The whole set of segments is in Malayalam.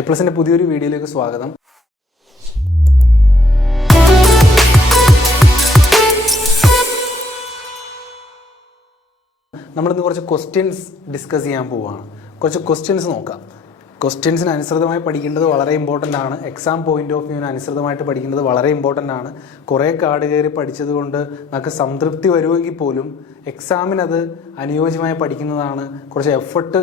ഐപ്ലസിൻ്റെ പുതിയൊരു വീഡിയോയിലേക്ക് സ്വാഗതം. നമ്മളിന്ന് കുറച്ച് ക്വസ്റ്റ്യൻസ് ഡിസ്കസ് ചെയ്യാൻ പോവുകയാണ്. കുറച്ച് ക്വസ്റ്റ്യൻസ് നോക്കാം. ക്വസ്റ്റ്യൻസിന് അനുസൃതമായി പഠിക്കേണ്ടത് വളരെ ഇമ്പോർട്ടൻ്റ് ആണ്. എക്സാം പോയിന്റ് ഓഫ് വ്യൂവിന് അനുസൃതമായിട്ട് പഠിക്കേണ്ടത് വളരെ ഇമ്പോർട്ടൻ്റ് ആണ്. കുറേ കാട് കയറി പഠിച്ചത് കൊണ്ട് നമുക്ക് സംതൃപ്തി വരുമെങ്കിൽ പോലും എക്സാമിനത് അനുയോജ്യമായി പഠിക്കുന്നതാണ്. കുറച്ച്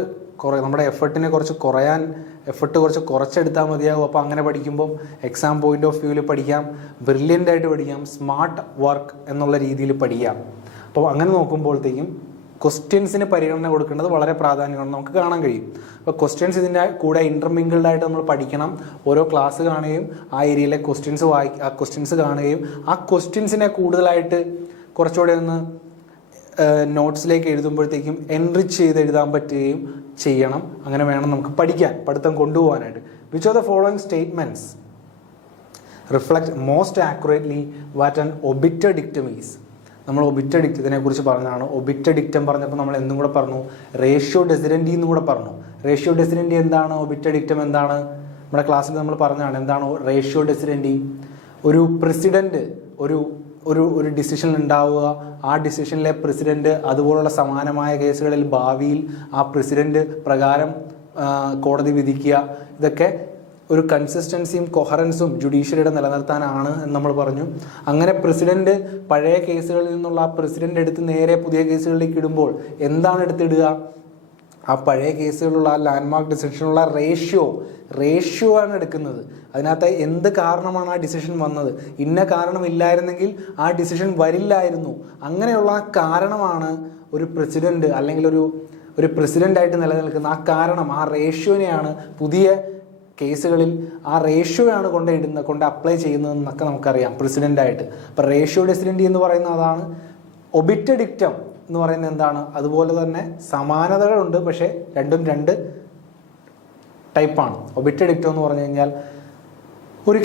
നമ്മുടെ എഫർട്ടിനെ കുറച്ച് കുറച്ചെടുത്താൽ മതിയാകും. അപ്പോൾ അങ്ങനെ പഠിക്കുമ്പോൾ എക്സാം പോയിന്റ് ഓഫ് വ്യൂവിൽ പഠിക്കാം, ബ്രില്യൻ്റ് ആയിട്ട് പഠിക്കാം, സ്മാർട്ട് വർക്ക് എന്നുള്ള രീതിയിൽ പഠിക്കാം. അപ്പോൾ അങ്ങനെ നോക്കുമ്പോഴത്തേക്കും ക്വസ്റ്റ്യൻസിന് പരിഗണന കൊടുക്കേണ്ടത് വളരെ പ്രാധാന്യമാണ് നമുക്ക് കാണാൻ കഴിയും. അപ്പോൾ ക്വസ്റ്റ്യൻസ് ഇതിൻ്റെ കൂടെ ഇൻ്റർമിങ്കിൾഡ് ആയിട്ട് നമ്മൾ പഠിക്കണം. ഓരോ ക്ലാസ് കാണുകയും ആ ഏരിയയിലെ ക്വസ്റ്റ്യൻസ് കാണുകയും ആ ക്വസ്റ്റ്യൻസിനെ കൂടുതലായിട്ട് കുറച്ചുകൂടെ ഒന്ന് നോട്ട്സിലേക്ക് എഴുതുമ്പോഴത്തേക്കും എൻറിച്ച് ചെയ്ത് എഴുതാൻ പറ്റുകയും ചെയ്യണം. അങ്ങനെ വേണം നമുക്ക് പഠിത്തം കൊണ്ടുപോകാനായിട്ട്. Which of the following statements reflect most accurately what an obiter dictum is? നമ്മൾ ഒബിറ്റർ ഡിക്റ്റത്തിനെ കുറിച്ച് പറഞ്ഞതാണ്. ഒബിറ്റർ ഡിക്റ്റം പറഞ്ഞപ്പോൾ നമ്മൾ എന്തും കൂടെ പറഞ്ഞു, റേഷ്യോ ഡെസിഡൻറ്റി എന്നും കൂടെ പറഞ്ഞു. റേഷ്യോ ഡെസിഡൻറ്റി എന്താണ്, ഒബിറ്റർ ഡിക്റ്റം എന്താണ്, നമ്മുടെ ക്ലാസ്സിൽ നമ്മൾ പറഞ്ഞതാണ്. എന്താണ് റേഷ്യോ ഡെസിഡൻറ്റി? ഒരു പ്രസിഡന്റ് ഒരു ഡിസിഷൻ ഉണ്ടാവുക, ആ ഡിസിഷനിലെ പ്രസിഡന്റ് അതുപോലുള്ള സമാനമായ കേസുകളിൽ ഭാവിയിൽ ആ പ്രസിഡന്റ് പ്രകാരം കോടതി വിധിക്കുക. ഇതൊക്കെ ഒരു കൺസിസ്റ്റൻസിയും കൊഹറൻസും ജുഡീഷ്യറിയുടെ നിലനിർത്താനാണ് എന്ന് നമ്മൾ പറഞ്ഞു. അങ്ങനെ പ്രസിഡന്റ് പഴയ കേസുകളിൽ നിന്നുള്ള ആ പ്രസിഡന്റ് എടുത്ത് നേരെ പുതിയ കേസുകളിലേക്ക് ഇടുമ്പോൾ എന്താണ് എടുത്തിടുക? ആ പഴയ കേസുകളിലുള്ള ആ ലാൻഡ്മാർക്ക് ഡിസിഷനുള്ള റേഷ്യോ ആണ് എടുക്കുന്നത്. അതിനകത്ത് എന്ത് കാരണമാണ് ആ ഡിസിഷൻ വന്നത്, ഇന്ന കാരണമില്ലായിരുന്നെങ്കിൽ ആ ഡിസിഷൻ വരില്ലായിരുന്നു, അങ്ങനെയുള്ള ആ കാരണമാണ് ഒരു പ്രസിഡന്റ് അല്ലെങ്കിൽ ഒരു പ്രസിഡന്റായിട്ട് നിലനിൽക്കുന്ന ആ കാരണം, ആ റേഷ്യോനെയാണ് പുതിയ കേസുകളിൽ ആ റേഷ്യോയാണ് കൊണ്ട് അപ്ലൈ ചെയ്യുന്നതെന്നൊക്കെ നമുക്കറിയാം പ്രസിഡൻ്റായിട്ട്. അപ്പോൾ റേഷ്യോ ഡെസിഡൻറ്റി എന്ന് പറയുന്നത് അതാണ്. ഒബിറ്റർ ഡിക്റ്റം എന്ന് പറയുന്നത് എന്താണ്? അതുപോലെ തന്നെ സമാനതകളുണ്ട്, പക്ഷേ രണ്ടും രണ്ട് ടൈപ്പാണ്. ഒബിറ്റർ ഡിക്റ്റം എന്ന് പറഞ്ഞു കഴിഞ്ഞാൽ ഒരു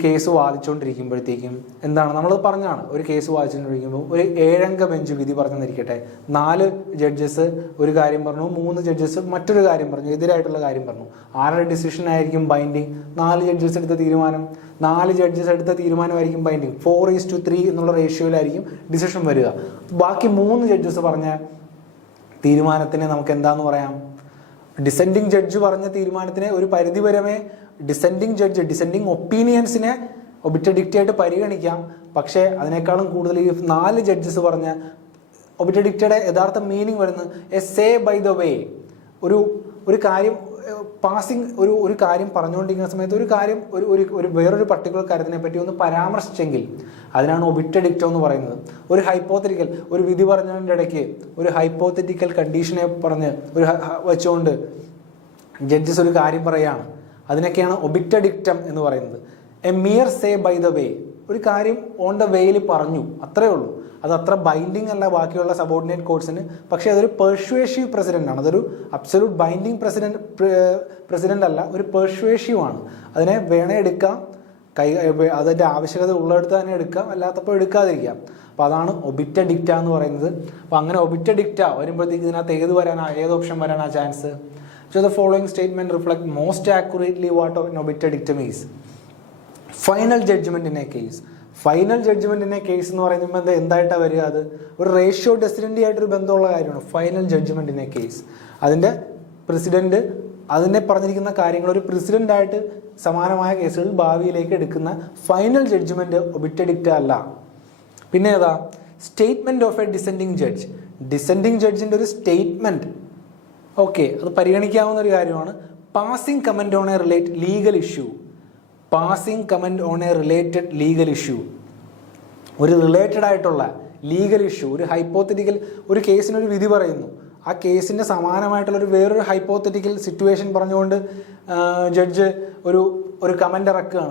കേസ് വാദിച്ചുകൊണ്ടിരിക്കുമ്പോഴത്തേക്കും എന്താണ്, നമ്മൾ പറഞ്ഞാണ്, ഒരു കേസ് വാദിച്ചുകൊണ്ടിരിക്കുമ്പോൾ ഒരു 7 അംഗ ബെഞ്ച് വിധി പറഞ്ഞെന്നിരിക്കട്ടെ, 4 ജഡ്ജസ് ഒരു കാര്യം പറഞ്ഞു, 3 ജഡ്ജസ് മറ്റൊരു കാര്യം പറഞ്ഞു, എതിരായിട്ടുള്ള കാര്യം പറഞ്ഞു. ആരുടെ ഡിസിഷൻ ആയിരിക്കും ബൈൻഡിങ്? 4 ജഡ്ജസ് എടുത്ത തീരുമാനമായിരിക്കും ബൈൻഡിങ്. 4:3 എന്നുള്ള റേഷ്യോയിലായിരിക്കും ഡിസിഷൻ വരിക. ബാക്കി 3 ജഡ്ജസ് പറഞ്ഞ തീരുമാനത്തിനെ നമുക്ക് എന്താന്ന് പറയാം? ഡിസെൻഡിങ് ജഡ്ജ് പറഞ്ഞ തീരുമാനത്തിനെ ഒരു പരിധിവരെ ഡിസെൻഡിങ് ഒപ്പീനിയൻസിനെ ഒബിറ്റർ ഡിക്റ്റായിട്ട് പരിഗണിക്കാം. പക്ഷേ അതിനേക്കാളും കൂടുതൽ ഈ 4 ജഡ്ജസ് പറഞ്ഞ ഒബിറ്റർ ഡിക്റ്റയുടെ യഥാർത്ഥ മീനിങ് വരുന്നത് a say by the way. ഒരു കാര്യം പാസിങ് ഒരു കാര്യം പറഞ്ഞുകൊണ്ടിരിക്കുന്ന സമയത്ത് ഒരു വേറൊരു പർട്ടിക്കുലർ കാര്യത്തിനെ പറ്റി ഒന്ന് പരാമർശിച്ചെങ്കിൽ അതിനാണ് ഒബിറ്റർ ഡിക്റ്റം എന്ന് പറയുന്നത്. ഒരു ഹൈപ്പോത്തറ്റിക്കൽ ഒരു വിധി പറഞ്ഞതിൻ്റെ ഇടയ്ക്ക് ഒരു ഹൈപ്പോത്തറ്റിക്കൽ കണ്ടീഷനെ പറഞ്ഞ് വെച്ചുകൊണ്ട് ജഡ്ജസ് ഒരു കാര്യം പറയുകയാണ്, അതിനൊക്കെയാണ് ഒബിറ്റർ ഡിക്റ്റം എന്ന് പറയുന്നത്. A mere say by the way, ഒരു കാര്യം ഓൺ ദ വേയിൽ പറഞ്ഞു, അത്രേ ഉള്ളൂ. അത് അത്ര ബൈൻഡിങ് അല്ല ബാക്കിയുള്ള സബോർഡിനേറ്റ് കോഴ്സിന്. പക്ഷേ അതൊരു പെർഷ്വേഷീവ് പ്രസിഡന്റ് ആണ്. അതൊരു അബ്സല്യൂട്ട് ബൈൻഡിങ് പ്രസിഡന്റ് അല്ല, ഒരു പെർഷ്വേഷീവ് ആണ്. അതിനെ വേണേ എടുക്കാം, അതിൻ്റെ ആവശ്യകത ഉള്ളിടത്ത് തന്നെ എടുക്കാം, അല്ലാത്തപ്പോൾ എടുക്കാതിരിക്കാം. അപ്പോൾ അതാണ് ഒബിറ്റർ ഡിക്റ്റ എന്ന് പറയുന്നത്. അപ്പോൾ അങ്ങനെ ഒബിറ്റർ ഡിക്റ്റ വരുമ്പോഴത്തേക്ക് ഇതിനകത്ത് ഏത് ഓപ്ഷൻ വരാനാ chance? So the following statement reflect most accurately what an obiter dictum is. Final judgment in a case. Final judgment in a case എന്ന് പറയുമ്പോൾ എന്തായിട്ടാണ് വരിക? അത് ഒരു റേഷ്യോ ഡെസിഡൻറ്റി ആയിട്ടൊരു ബന്ധമുള്ള കാര്യമാണ് final judgment in a case. അതിൻ്റെ പ്രസിഡന്റ് അതിനെ പറഞ്ഞിരിക്കുന്ന കാര്യങ്ങൾ ഒരു പ്രസിഡന്റായിട്ട് സമാനമായ കേസുകളിൽ ഭാവിയിലേക്ക് എടുക്കുന്ന ഫൈനൽ ജഡ്ജ്മെന്റ് ഒബിറ്റർ ഡിക്റ്റ അല്ല. പിന്നെ ഏതാ? Statement of a dissenting judge. Dissenting ജഡ്ജിന്റെ ഒരു സ്റ്റേറ്റ്മെന്റ്, ഓക്കെ, അത് പരിഗണിക്കാവുന്ന ഒരു കാര്യമാണ്. Passing comment on a related legal issue, ഒരു റിലേറ്റഡ് ആയിട്ടുള്ള ലീഗൽ ഇഷ്യൂ, ഒരു ഹൈപ്പോത്തറ്റിക്കൽ ഒരു കേസിനൊരു വിധി പറയുന്നു, ആ കേസിൻ്റെ സമാനമായിട്ടുള്ള വേറൊരു ഹൈപ്പോത്തറ്റിക്കൽ സിറ്റുവേഷൻ പറഞ്ഞുകൊണ്ട് ജഡ്ജ് ഒരു കമൻ്റ് ഇറക്കുകയാണ്,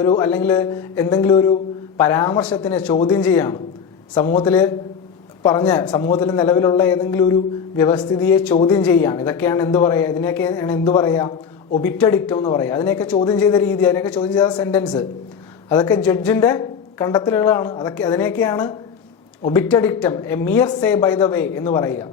ഒരു അല്ലെങ്കിൽ എന്തെങ്കിലും ഒരു പരാമർശത്തിനെ ചോദ്യം ചെയ്യുകയാണ്. സമൂഹത്തിൽ നിലവിലുള്ള ഏതെങ്കിലും ഒരു വ്യവസ്ഥിതിയെ ചോദ്യം ചെയ്യുകയാണ്. ഇതിനെയൊക്കെയാണ് എന്ത് പറയുക? ഒബിറ്റർ ഡിക്റ്റം എന്ന് പറയുക. അതിനെയൊക്കെ ചോദ്യം ചെയ്ത രീതി, അതിനെയൊക്കെ ചോദ്യം ചെയ്ത സെന്റൻസ്, അതൊക്കെ ജഡ്ജിന്റെ കണ്ടെത്തലുകളാണ്. അതിനെയൊക്കെയാണ് obiter dictum, a mere say by the way എന്ന് പറയുക.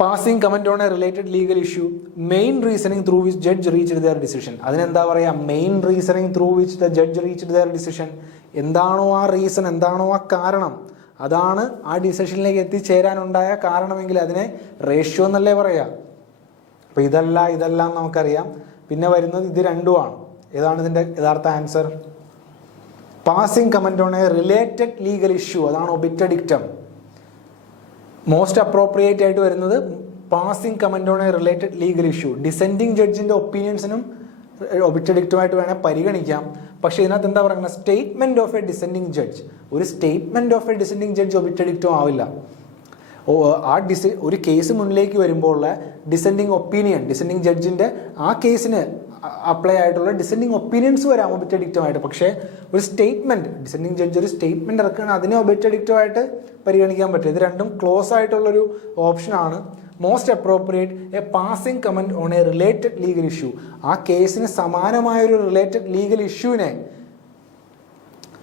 Passing comment on a related legal issue, main reasoning through which judge reached their decision. അതിനെന്താ പറയുക? Main reasoning through which the judge reached their decision. എന്താണോ ആ റീസൺ, എന്താണോ ആ കാരണം, അതാണ് ആ ഡിസിഷനിലേക്ക് എത്തിച്ചേരാനുണ്ടായ കാരണമെങ്കിൽ അതിനെ റേഷ്യോ എന്നല്ലേ പറയാ. അപ്പൊ ഇതെല്ലാം നമുക്കറിയാം. പിന്നെ വരുന്നത് ഇത് രണ്ടുമാണ്. ഏതാണ് ഇതിന്റെ യഥാർത്ഥ answer? Passing comment on a related legal issue, അതാണ് ഒബിറ്റ് ഡിക്റ്റം. മോസ്റ്റ് അപ്രോപ്രിയേറ്റ് ആയിട്ട് വരുന്നത് passing comment on a related legal issue. Dissenting ജഡ്ജിന്റെ ഒപ്പീനിയൻസിനും ഒബിറ്റ് ഡിക്റ്റമായിട്ട് വേണേൽ പരിഗണിക്കാം. പക്ഷെ ഇതിനകത്ത് എന്താ പറയുന്നത്? Statement of a dissenting judge. ഒരു statement of a dissenting judge obit dictum ആവില്ല. ഒരു കേസ് മുന്നിലേക്ക് വരുമ്പോൾ ഉള്ള ഡിസെൻഡിങ് ഒപ്പീനിയൻ, ഡിസെൻഡിങ് ജഡ്ജിന്റെ ആ കേസിന് അപ്ലൈ ആയിട്ടുള്ള ഡിസെൻഡിങ് ഒപ്പീനിയൻസ് വരാം ഒബിറ്റ് ഡിക്റ്റമായിട്ട്. പക്ഷേ ഒരു സ്റ്റേറ്റ്മെന്റ്, ഡിസെൻഡിങ് ജഡ്ജ് ഒരു സ്റ്റേറ്റ്മെന്റ് ഇറക്കുകയാണ്, അതിനെ ഒബിറ്റ് ഡിക്റ്റമായിട്ട് പരിഗണിക്കാൻ പറ്റും. ഇത് രണ്ടും ക്ലോസ് ആയിട്ടുള്ളൊരു ഓപ്ഷനാണ്. Most appropriate A passing comment on a related legal issue. ആ കേസിന് സമാനമായ ഒരു റിലേറ്റഡ് ലീഗൽ ഇഷ്യൂവിനെ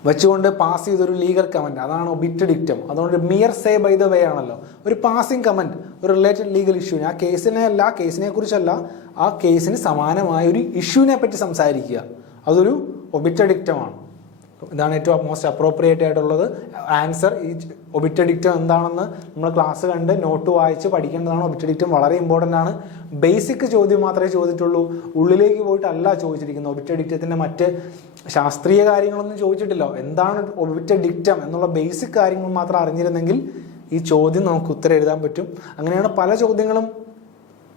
വെച്ചുകൊണ്ട് പാസ് ചെയ്തൊരു ലീഗൽ കമന്റ്, അതാണ് ഒബിറ്റ് ഡിക്റ്റം. അതുകൊണ്ട് mere say by the way ആണല്ലോ. ഒരു പാസിംഗ് കമന്റ് ഒരു റിലേറ്റഡ് ലീഗൽ ഇഷ്യൂവിനെ, ആ കേസിനെ കുറിച്ചല്ല, ആ കേസിന് സമാനമായ ഒരു ഇഷ്യൂവിനെ പറ്റി സംസാരിക്കുക, അതൊരു ഒബിറ്റ് ഡിക്റ്റമാണ്. ഇതാണ് ഏറ്റവും മോസ്റ്റ് അപ്രോപ്രിയേറ്റ് ആയിട്ടുള്ളത് ആൻസർ. ഈ ഒബിറ്റ് ഡിക്റ്റം എന്താണെന്ന് നമ്മൾ ക്ലാസ് കണ്ട് നോട്ട് വായിച്ച് പഠിക്കേണ്ടതാണ്. ഒബിറ്റ് ഡിക്റ്റം വളരെ ഇമ്പോർട്ടൻ്റ് ആണ്. ബേസിക് ചോദ്യം മാത്രമേ ചോദിച്ചിട്ടുള്ളൂ, ഉള്ളിലേക്ക് പോയിട്ടല്ല ചോദിച്ചിരിക്കുന്നത്. ഒബിറ്റ് ഡിക്റ്റത്തിൻ്റെ മറ്റ് ശാസ്ത്രീയ കാര്യങ്ങളൊന്നും ചോദിച്ചിട്ടില്ല. എന്താണ് ഒബിറ്റ് ഡിക്റ്റം എന്നുള്ള ബേസിക് കാര്യങ്ങൾ മാത്രം അറിഞ്ഞിരുന്നെങ്കിൽ ഈ ചോദ്യം നമുക്ക് ഉത്തരം എഴുതാൻ പറ്റും. അങ്ങനെയാണ് പല ചോദ്യങ്ങളും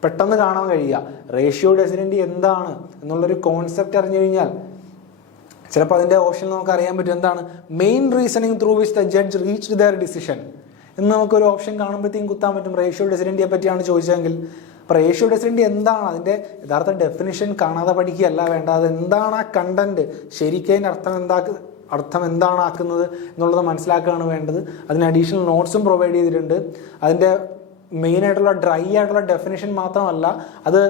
പെട്ടെന്ന് കാണാൻ കഴിയുക. റേഷ്യോ ഡെസിഡൻറ്റി എന്താണ് എന്നുള്ളൊരു കോൺസെപ്റ്റ് അറിഞ്ഞു കഴിഞ്ഞാൽ ചിലപ്പോൾ അതിൻ്റെ ഓപ്ഷൻ നമുക്ക് അറിയാൻ പറ്റും. എന്താണ്? Main reasoning through which the judge reached their decision എന്ന് നമുക്കൊരു ഓപ്ഷൻ കാണുമ്പോഴത്തേക്കും കുത്താൻ പറ്റും. റേഷ്യോ ഡെസിഡൻറ്റിയെ പറ്റിയാണ് ചോദിച്ചതെങ്കിൽ അപ്പോൾ റേഷ്യോ ഡെസിഡൻറ്റി എന്താണ്, അതിൻ്റെ യഥാർത്ഥ ഡെഫിനിഷൻ കാണാതെ പഠിക്കുകയല്ല വേണ്ട. അത് എന്താണ് ആ കണ്ടന്റ്, ശരിക്കും അർത്ഥം എന്താണ് ആക്കുന്നത് എന്നുള്ളത് മനസ്സിലാക്കുകയാണ് വേണ്ടത്. അതിന് അഡീഷണൽ നോട്ട്സും പ്രൊവൈഡ് ചെയ്തിട്ടുണ്ട്. അതിൻ്റെ മെയിനായിട്ടുള്ള ഡ്രൈ ആയിട്ടുള്ള ഡെഫിനിഷൻ മാത്രമല്ല, അത്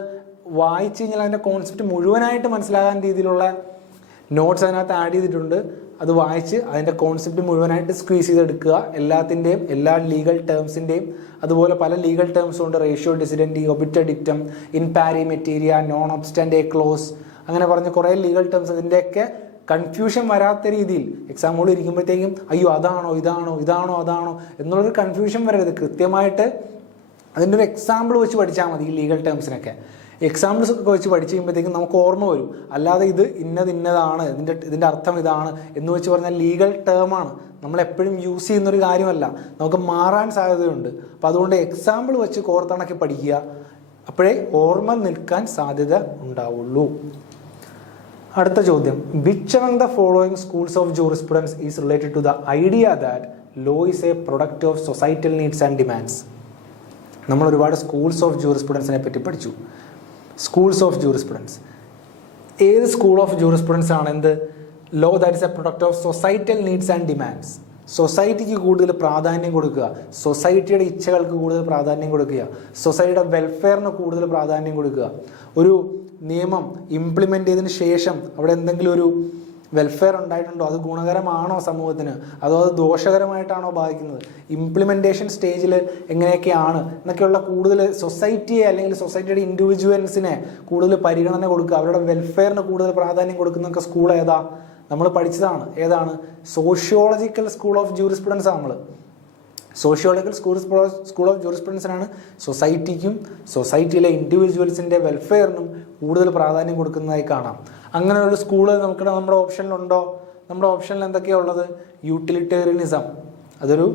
വായിച്ചു കഴിഞ്ഞാൽ അതിൻ്റെ കോൺസെപ്റ്റ് മുഴുവനായിട്ട് മനസ്സിലാകാൻ രീതിയിലുള്ള നോട്ട്സ് അതിനകത്ത് ആഡ് ചെയ്തിട്ടുണ്ട്. അത് വായിച്ച് അതിൻ്റെ കോൺസെപ്റ്റ് മുഴുവനായിട്ട് സ്ക്വീസ് ചെയ്തെടുക്കുക. എല്ലാത്തിൻ്റെയും എല്ലാ ലീഗൽ ടേംസിൻ്റെയും, അതുപോലെ പല ലീഗൽ ടേംസും ഉണ്ട്. Ratio decidendi, obit dictum, in pari materia, non obstante clause, അങ്ങനെ പറഞ്ഞ് കുറേ ലീഗൽ ടേംസ്. ഇതിൻ്റെയൊക്കെ കൺഫ്യൂഷൻ വരാത്ത രീതിയിൽ എക്സാം ഹോളിൽ ഇരിക്കുമ്പോഴത്തേക്കും അയ്യോ അതാണോ അതാണോ എന്നുള്ളൊരു കൺഫ്യൂഷൻ വരരുത്. കൃത്യമായിട്ട് അതിൻ്റെ ഒരു എക്സാമ്പിൾ വെച്ച് പഠിച്ചാൽ മതി ഈ ലീഗൽ ടേംസിനൊക്കെ. എക്സാമ്പിൾസ് ഒക്കെ വെച്ച് പഠിച്ച് കഴിയുമ്പോഴത്തേക്കും നമുക്ക് ഓർമ്മ വരും. അല്ലാതെ ഇത് ഇന്നതാണ്, ഇതിൻ്റെ അർത്ഥം ഇതാണ് എന്ന് വെച്ച് പറഞ്ഞാൽ ലീഗൽ ടേമാണ്, നമ്മളെപ്പോഴും യൂസ് ചെയ്യുന്നൊരു കാര്യമല്ല, നമുക്ക് മാറാൻ സാധ്യതയുണ്ട്. അപ്പോൾ അതുകൊണ്ട് എക്സാമ്പിൾ വെച്ച് കോർത്തിണക്കി പഠിക്കുക, അപ്പോഴേ ഓർമ്മ നിൽക്കാൻ സാധ്യത ഉണ്ടാവുള്ളൂ. അടുത്ത ചോദ്യം, which among the following schools of jurisprudence is related to the idea that law is a product of societal needs and demands? നമ്മൾ ഒരുപാട് സ്കൂൾസ് ഓഫ് ജൂറിസ്പ്രുഡൻസിനെ പറ്റി പഠിച്ചു. സ്കൂൾസ് ഓഫ് ജൂറിസ്പ്രുഡൻസ്, ഏത് സ്കൂൾ ഓഫ് ജൂറിസ്പ്രുഡൻസ് ആണ് എന്ത്? Law that is a product of societal needs and demands. സൊസൈറ്റിക്ക് കൂടുതൽ പ്രാധാന്യം കൊടുക്കുക, സൊസൈറ്റിയുടെ ഇച്ഛകൾക്ക് കൂടുതൽ പ്രാധാന്യം കൊടുക്കുക, സൊസൈറ്റിയുടെ വെൽഫെയറിന് കൂടുതൽ പ്രാധാന്യം കൊടുക്കുക. ഒരു നിയമം ഇംപ്ലിമെൻ്റ് ചെയ്തതിന് ശേഷം അവിടെ എന്തെങ്കിലും ഒരു വെൽഫെയർ ഉണ്ടായിട്ടുണ്ടോ, അത് ഗുണകരമാണോ സമൂഹത്തിന്, അതോ അത് ദോഷകരമായിട്ടാണോ ബാധിക്കുന്നത്, ഇംപ്ലിമെൻറ്റേഷൻ സ്റ്റേജിൽ എങ്ങനെയൊക്കെയാണ് എന്നൊക്കെയുള്ള കൂടുതൽ സൊസൈറ്റിയെ അല്ലെങ്കിൽ സൊസൈറ്റിയുടെ ഇൻഡിവിജ്വൽസിനെ കൂടുതൽ പരിഗണന കൊടുക്കുക, അവരുടെ വെൽഫെയറിന് കൂടുതൽ പ്രാധാന്യം കൊടുക്കുന്നൊക്കെ സ്കൂൾ ഏതാ? നമ്മൾ പഠിച്ചതാണ്. ഏതാണ്? Sociological school of jurisprudence. നമ്മൾ സോഷ്യോളജിക്കൽ സ്കൂൾ ഓഫ് ജൂറിസ്പ്രുഡൻസിനാണ് സൊസൈറ്റിക്കും സൊസൈറ്റിയിലെ ഇൻഡിവിജ്വൽസിൻ്റെ വെൽഫെയറിനും കൂടുതൽ പ്രാധാന്യം കൊടുക്കുന്നതായി കാണാം. അങ്ങനെ ഒരു സ്കൂള് നമ്മുടെ ഓപ്ഷനിലുണ്ടോ? നമ്മുടെ ഓപ്ഷനിൽ എന്തൊക്കെയാണ് ഉള്ളത്? യൂട്ടിലിറ്റേറിയനിസം. അതൊരു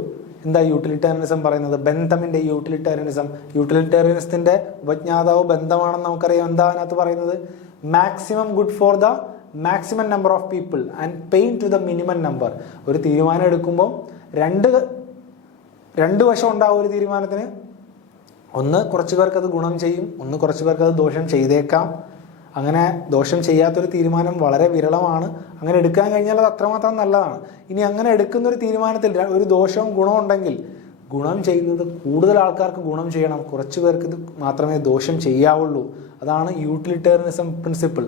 യൂട്ടിലിറ്റേറിയനിസം പറയുന്നത് ബന്ധമിൻ്റെ യൂട്ടിലിറ്റേറിയനിസത്തിൻ്റെ ഉപജ്ഞാതാവ് ബന്ധമാണെന്ന് നമുക്കറിയാം. എന്താ അതിനകത്ത് പറയുന്നത്? Maximum good for the maximum number of people and pain to the minimum number. ഒരു തീരുമാനം എടുക്കുമ്പോൾ രണ്ട് വശം ഉണ്ടാവും ഒരു തീരുമാനത്തിന്. ഒന്ന് കുറച്ച് പേർക്ക് അത് ഗുണം ചെയ്യും, ഒന്ന് കുറച്ച് പേർക്ക് അത് ദോഷം ചെയ്തേക്കാം. അങ്ങനെ ദോഷം ചെയ്യാത്തൊരു തീരുമാനം വളരെ വിരളമാണ്. അങ്ങനെ എടുക്കാൻ കഴിഞ്ഞാൽ അത് അത്രമാത്രം നല്ലതാണ്. ഇനി അങ്ങനെ എടുക്കുന്നൊരു തീരുമാനത്തിൽ ഒരു ദോഷവും ഗുണവും ഉണ്ടെങ്കിൽ ഗുണം ചെയ്യുന്നത് കൂടുതൽ ആൾക്കാർക്ക് ഗുണം ചെയ്യണം, കുറച്ച് പേർക്ക് ഇത് മാത്രമേ ദോഷം ചെയ്യാവുള്ളൂ. അതാണ് യൂട്ടിലിറ്റേറിയനിസം പ്രിൻസിപ്പിൾ.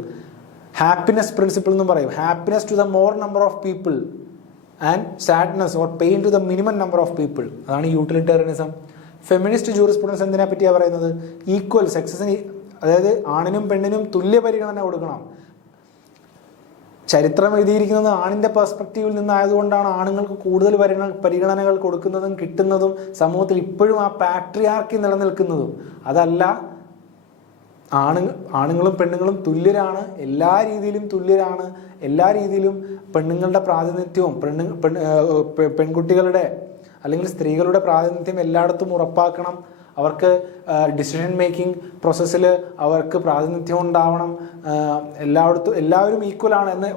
ഹാപ്പിനെസ് പ്രിൻസിപ്പിൾ എന്നും പറയും. Happiness to the more number of people and sadness or pain to the minimum number of people. അതാണ് യൂട്ടിലിറ്റേറിയനിസം. ഫെമിനിസ്റ്റ് ജൂറിസ്പ്രുഡൻസ് എന്തിനെ പറ്റിയാണ് പറയുന്നത്? ഈക്വൽ സെക്സസിന്, അതായത് ആണിനും പെണ്ണിനും തുല്യ പരിഗണന കൊടുക്കണം. ചരിത്രം എഴുതിയിരിക്കുന്നത് ആണിൻ്റെ പെർസ്പെക്റ്റീവിൽ നിന്നായതുകൊണ്ടാണ് ആണുങ്ങൾക്ക് കൂടുതൽ പരിഗണനകൾ കൊടുക്കുന്നതും കിട്ടുന്നതും സമൂഹത്തിൽ ഇപ്പോഴും ആ പാട്രിയാർക്കി നിലനിൽക്കുന്നതും. അതല്ല, ആണുങ്ങളും പെണ്ണുങ്ങളും തുല്യരാണ്, എല്ലാ രീതിയിലും തുല്യരാണ്, എല്ലാ രീതിയിലും പെണ്ണുങ്ങളുടെ പ്രാതിനിധ്യവും പെൺകുട്ടികളുടെ അല്ലെങ്കിൽ സ്ത്രീകളുടെ പ്രാതിനിധ്യം എല്ലായിടത്തും ഉറപ്പാക്കണം. അവർക്ക് ഡിസിഷൻ മേക്കിംഗ് പ്രോസസ്സിൽ അവർക്ക് പ്രാതിനിധ്യം ഉണ്ടാവണം, എല്ലാവരും ഈക്വലാണ് എന്ന്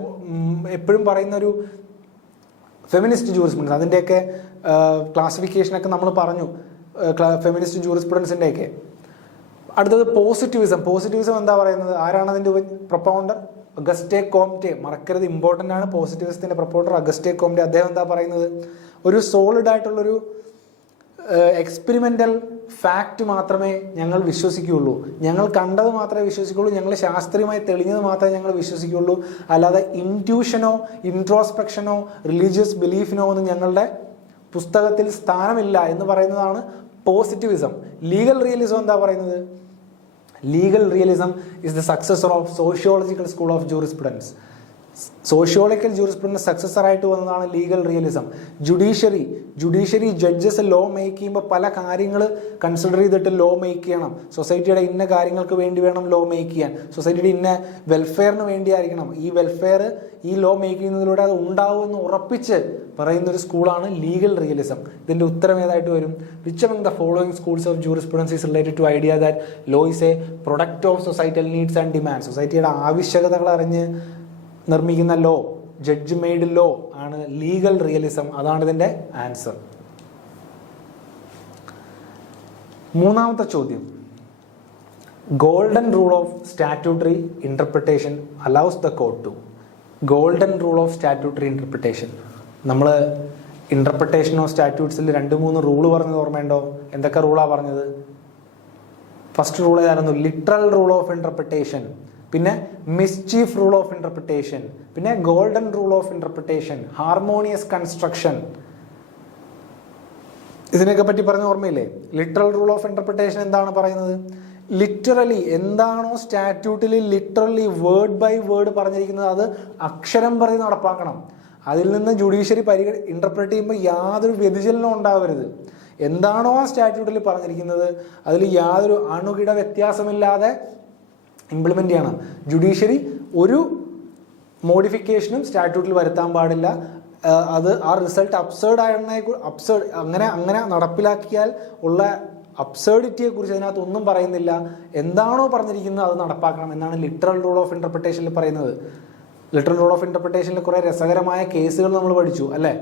എപ്പോഴും പറയുന്നൊരു ഫെമിനിസ്റ്റ് ജൂറിസ്പ്രുഡൻസ്. അതിൻ്റെയൊക്കെ ക്ലാസിഫിക്കേഷനൊക്കെ നമ്മൾ പറഞ്ഞു, ഫെമിനിസ്റ്റ് ജൂറിസ്പ്രുഡൻസിൻ്റെയൊക്കെ. അടുത്തത് പോസിറ്റിവിസം എന്താ പറയുന്നത്? ആരാണ് അതിൻ്റെ പ്രൊപ്പൗണ്ടർ? August Comte. മറക്കരുത്, ഇമ്പോർട്ടൻ്റ് ആണ്. പോസിറ്റിവിസത്തിൻ്റെ പ്രൊപ്പൗണ്ടർ അഗസ്റ്റേ കോംറ്റെ. അദ്ദേഹം എന്താ പറയുന്നത്? ഒരു സോളിഡ് ആയിട്ടുള്ളൊരു എക്സ്പെരിമെൻ്റൽ ഫാക്റ്റ് മാത്രമേ ഞങ്ങൾ വിശ്വസിക്കുകയുള്ളൂ, ഞങ്ങൾ കണ്ടത് മാത്രമേ വിശ്വസിക്കുകയുള്ളൂ, ഞങ്ങൾ ശാസ്ത്രീയമായി തെളിഞ്ഞത് മാത്രമേ ഞങ്ങൾ വിശ്വസിക്കുകയുള്ളൂ, അല്ലാതെ ഇൻറ്റ്യൂഷനോ ഇൻട്രോസ്പെക്ഷനോ റിലീജിയസ് ബിലീഫിനോ ഒന്നും ഞങ്ങളുടെ പുസ്തകത്തിൽ സ്ഥാനമില്ല എന്ന് പറയുന്നതാണ് പോസിറ്റിവിസം. ലീഗൽ റിയലിസം എന്താ പറയുന്നത്? Legal realism is the successor of sociological school of jurisprudence. Sociological jurisprudence സക്സസറായിട്ട് വന്നതാണ് legal realism. Judiciary judges law make ചെയ്യുമ്പോൾ പല കാര്യങ്ങൾ കൺസിഡർ ചെയ്തിട്ട് ലോ മേക്ക് ചെയ്യണം. സൊസൈറ്റിയുടെ ഇന്ന കാര്യങ്ങൾക്ക് വേണ്ടി വേണം ലോ മേക്ക് ചെയ്യാൻ, സൊസൈറ്റിയുടെ ഇന്ന വെൽഫെയറിന് വേണ്ടിയായിരിക്കണം ഈ വെൽഫെയർ, ഈ ലോ മേക്ക് ചെയ്യുന്നതിലൂടെ അത് ഉണ്ടാവുമെന്ന് ഉറപ്പിച്ച് പറയുന്നൊരു സ്കൂളാണ് ലീഗൽ റിയലിസം. ഇതിൻ്റെ ഉത്തരം ഏതായിട്ട് വരും? Which among the following schools of jurisprudence is related to idea that law is a product of societal needs and demand. സൊസൈറ്റിയുടെ ആവശ്യകതകൾ അറിഞ്ഞ് നിർമ്മിക്കുന്ന ലോ, ജഡ്ജ് മെയ്ഡ് ലോ ആണ് ലീഗൽ റിയലിസം. അതാണ് ഇതിൻ്റെ ആൻസർ. മൂന്നാമത്തെ ചോദ്യം, golden rule of statutory interpretation allows the court to. Golden rule of statutory interpretation. നമ്മൾ ഇന്റർപ്രിട്ടേഷൻ ഓഫ് സ്റ്റാറ്റ്യൂട്ട്സിൽ 2-3 റൂള് പറഞ്ഞത് ഓർമ്മയുണ്ടോ? എന്തൊക്കെ റൂളാണ് പറഞ്ഞത്? ഫസ്റ്റ് റൂൾ ഏതായിരുന്നു? ലിറ്ററൽ റൂൾ ഓഫ് ഇന്റർപ്രിട്ടേഷൻ, പിന്നെ മിസ്ചീഫ് റൂൾ ഓഫ് ഇന്റർപ്രിട്ടേഷൻ, പിന്നെ golden rule of interpretation, harmonious construction. ഇതിനെയൊക്കെ പറ്റി പറഞ്ഞ ഓർമ്മയില്ലേ? ലിറ്ററൽ റൂൾ ഓഫ് ഇന്റർപ്രിട്ടേഷൻ എന്താണ് പറയുന്നത്? ലിറ്ററലി എന്താണോ സ്റ്റാറ്റ്യൂട്ടിൽ ലിറ്ററലി വേർഡ് ബൈ വേർഡ് പറഞ്ഞിരിക്കുന്നത് അത് അക്ഷരം പറഞ്ഞ് നടപ്പാക്കണം. അതിൽ നിന്ന് ജുഡീഷ്യറി ഇന്റർപ്രറ്റ് ചെയ്യുമ്പോൾ യാതൊരു വ്യതിചലനവും ഉണ്ടാവരുത്. എന്താണോ ആ സ്റ്റാറ്റ്യൂട്ടിൽ പറഞ്ഞിരിക്കുന്നത് അതിൽ യാതൊരു അണുകിട വ്യത്യാസമില്ലാതെ ഇംപ്ലിമെന്റ് ചെയ്യണം. ജുഡീഷ്യറി ഒരു മോഡിഫിക്കേഷനും സ്റ്റാറ്റ്യൂട്ടിൽ വരുത്താൻ പാടില്ല. അത് ആ റിസൾട്ട് അബ്സേർഡ് അങ്ങനെ നടപ്പിലാക്കിയാൽ ഉള്ള അബ്സേർഡിറ്റിയെ കുറിച്ച് അതിനകത്ത് ഒന്നും പറയുന്നില്ല. എന്താണോ പറഞ്ഞിരിക്കുന്നത് അത് നടപ്പാക്കണം എന്നാണ് ലിറ്ററൽ റൂൾ ഓഫ് ഇന്റർപ്രിട്ടേഷനിൽ പറയുന്നത്. ലിറ്ററൽ റൂൾ ഓഫ് ഇന്റർപ്രിട്ടേഷനിൽ കുറേ രസകരമായ കേസുകൾ നമ്മൾ പഠിച്ചു അല്ലേ?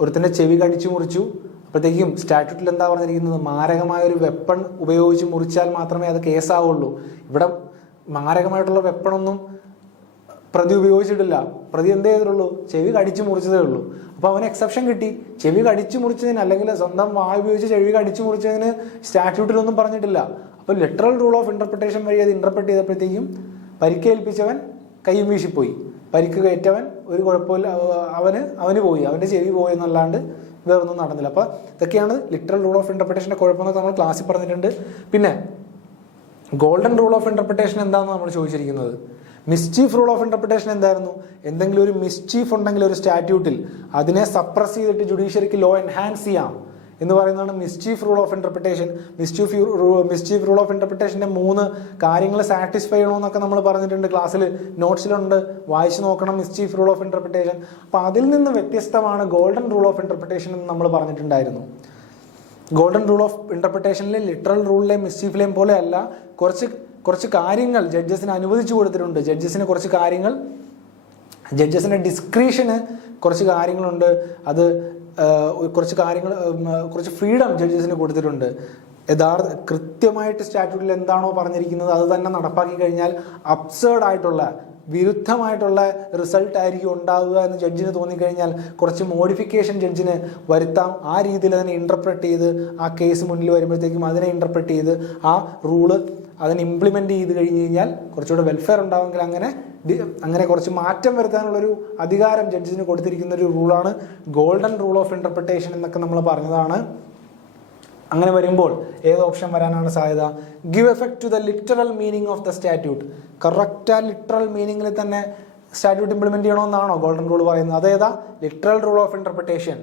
ഒരുത്തൻ്റെ ചെവി കടിച്ചു മുറിച്ചു, അപ്പോഴത്തേക്കും സ്റ്റാറ്റ്യൂട്ടിൽ എന്താ പറഞ്ഞിരിക്കുന്നത്? മാരകമായ ഒരു വെപ്പൺ ഉപയോഗിച്ച് മുറിച്ചാൽ മാത്രമേ അത് കേസാവുള്ളൂ. ഇവിടെ മാരകമായിട്ടുള്ള വെപ്പണൊന്നും പ്രതി ഉപയോഗിച്ചിട്ടില്ല. പ്രതി എന്തേ ചെയ്തിട്ടുള്ളൂ? ചെവി കടിച്ചു മുറിച്ചതേ ഉള്ളൂ. അപ്പോൾ അവന് എക്സെപ്ഷൻ കിട്ടി. ചെവി കടിച്ചു മുറിച്ചതിന് അല്ലെങ്കിൽ സ്വന്തം വായു ഉപയോഗിച്ച് ചെവി കടിച്ചു മുറിച്ചതിന് സ്റ്റാറ്റ്യൂട്ടിലൊന്നും പറഞ്ഞിട്ടില്ല. അപ്പോൾ ലിറ്ററൽ റൂൾ ഓഫ് ഇന്റർപ്രിട്ടേഷൻ വഴി അത് ഇന്റർപ്രറ്റ് ചെയ്തപ്പോഴത്തേക്കും പരിക്കേൽപ്പിച്ചവൻ കയ്യും വീശിപ്പോയി, പരിക്ക് കയറ്റവൻ ഒരു കുഴപ്പമില്ല, അവന് പോയി, അവൻ്റെ ചെവി പോയി എന്നല്ലാണ്ട് വേറൊന്നും നടന്നില്ല. അപ്പോൾ ഇതൊക്കെയാണ് ലിറ്ററൽ റൂൾ ഓഫ് ഇന്റർപ്രിട്ടേഷൻ്റെ കുഴപ്പമെന്നൊക്കെ നമ്മൾ ക്ലാസ്സിൽ പറഞ്ഞിട്ടുണ്ട്. പിന്നെ ഗോൾഡൻ റൂൾ ഓഫ് ഇന്റർപ്രിട്ടേഷൻ എന്താണെന്ന് നമ്മൾ ചോദിച്ചിരിക്കുന്നത്. മിസ്ചീഫ് റൂൾ ഓഫ് ഇന്റർപ്രിട്ടേഷൻ എന്തായിരുന്നു? എന്തെങ്കിലും ഒരു മിസ്ചീഫ് ഉണ്ടെങ്കിൽ ഒരു സ്റ്റാറ്റ്യൂട്ടിൽ അതിനെ സപ്രസ് ചെയ്തിട്ട് ജുഡീഷ്യറിക്ക് ലോ എൻഹാൻസ് ചെയ്യാം എന്ന് പറയുന്നതാണ് mischief rule of interpretation. Mischief rule of ഇന്റർപ്രിട്ടേഷൻ്റെ 3 കാര്യങ്ങൾ സാറ്റിസ്ഫൈ ചെയ്യണമെന്നൊക്കെ നമ്മൾ പറഞ്ഞിട്ടുണ്ട്, ക്ലാസ്സിൽ നോട്ട്സിലുണ്ട്, വായിച്ചു നോക്കണം മിസ്ചീഫ് റൂൾ ഓഫ് ഇന്റർപ്രിട്ടേഷൻ. അപ്പോൾ അതിൽ നിന്ന് വ്യത്യസ്തമാണ് ഗോൾഡൻ റൂൾ ഓഫ് ഇന്റർപ്രിട്ടേഷൻ എന്ന് നമ്മൾ പറഞ്ഞിട്ടുണ്ടായിരുന്നു. ഗോൾഡൻ റൂൾ ഓഫ് ഇന്റർപ്രിട്ടേഷനിലെ ലിറ്ററൽ റൂളിലെയും മിസ്ചീഫിലെയും പോലെ അല്ല, കുറച്ച് കാര്യങ്ങൾ ജഡ്ജസിന് അനുവദിച്ചു കൊടുത്തിട്ടുണ്ട്. കുറച്ച് കാര്യങ്ങൾ, ജഡ്ജസിൻ്റെ ഡിസ്ക്രീഷന് കുറച്ച് കാര്യങ്ങളുണ്ട്. അത് കുറച്ച് ഫ്രീഡം ജഡ്ജസിന് കൊടുത്തിട്ടുണ്ട്. കൃത്യമായിട്ട് സ്റ്റാറ്റ്യൂട്ടിൽ എന്താണോ പറഞ്ഞിരിക്കുന്നത് അത് തന്നെ നടപ്പാക്കി കഴിഞ്ഞാൽ അബ്സേർഡ് ആയിട്ടുള്ള വിരുദ്ധമായിട്ടുള്ള റിസൾട്ട് ആയിരിക്കും ഉണ്ടാവുക എന്ന് ജഡ്ജിന് തോന്നിക്കഴിഞ്ഞാൽ കുറച്ച് മോഡിഫിക്കേഷൻ ജഡ്ജിന് വരുത്താം. ആ രീതിയിൽ അതിനെ ഇൻ്റർപ്രറ്റ് ചെയ്ത് ആ കേസ് മുന്നിൽ വരുമ്പോഴത്തേക്കും അതിനെ ഇൻ്റർപ്രറ്റ് ചെയ്ത് ആ റൂള് അതിനെ ഇംപ്ലിമെൻ്റ് ചെയ്ത് കഴിഞ്ഞ് കഴിഞ്ഞാൽ കുറച്ചുകൂടെ വെൽഫെയർ ഉണ്ടാവുമെങ്കിൽ അങ്ങനെ കുറച്ച് മാറ്റം വരുത്താനുള്ളൊരു അധികാരം ജഡ്ജിന് കൊടുത്തിരിക്കുന്ന ഒരു റൂളാണ് ഗോൾഡൻ റൂൾ ഓഫ് ഇന്റർപ്രിട്ടേഷൻ എന്നൊക്കെ നമ്മൾ പറഞ്ഞതാണ്. അങ്ങനെ വരുമ്പോൾ ഏത് ഓപ്ഷൻ വരാനാണ് സാധ്യത? Give effect to the literal meaning of the statute. Correct ആ ലിറ്ററൽ മീനിങ്ങിൽ തന്നെ സ്റ്റാറ്റ്യൂട്ട് ഇംപ്ലിമെന്റ് ചെയ്യണമെന്നാണോ ഗോൾഡൻ റൂൾ പറയുന്നത്? അതേതാ? Literal rule of interpretation.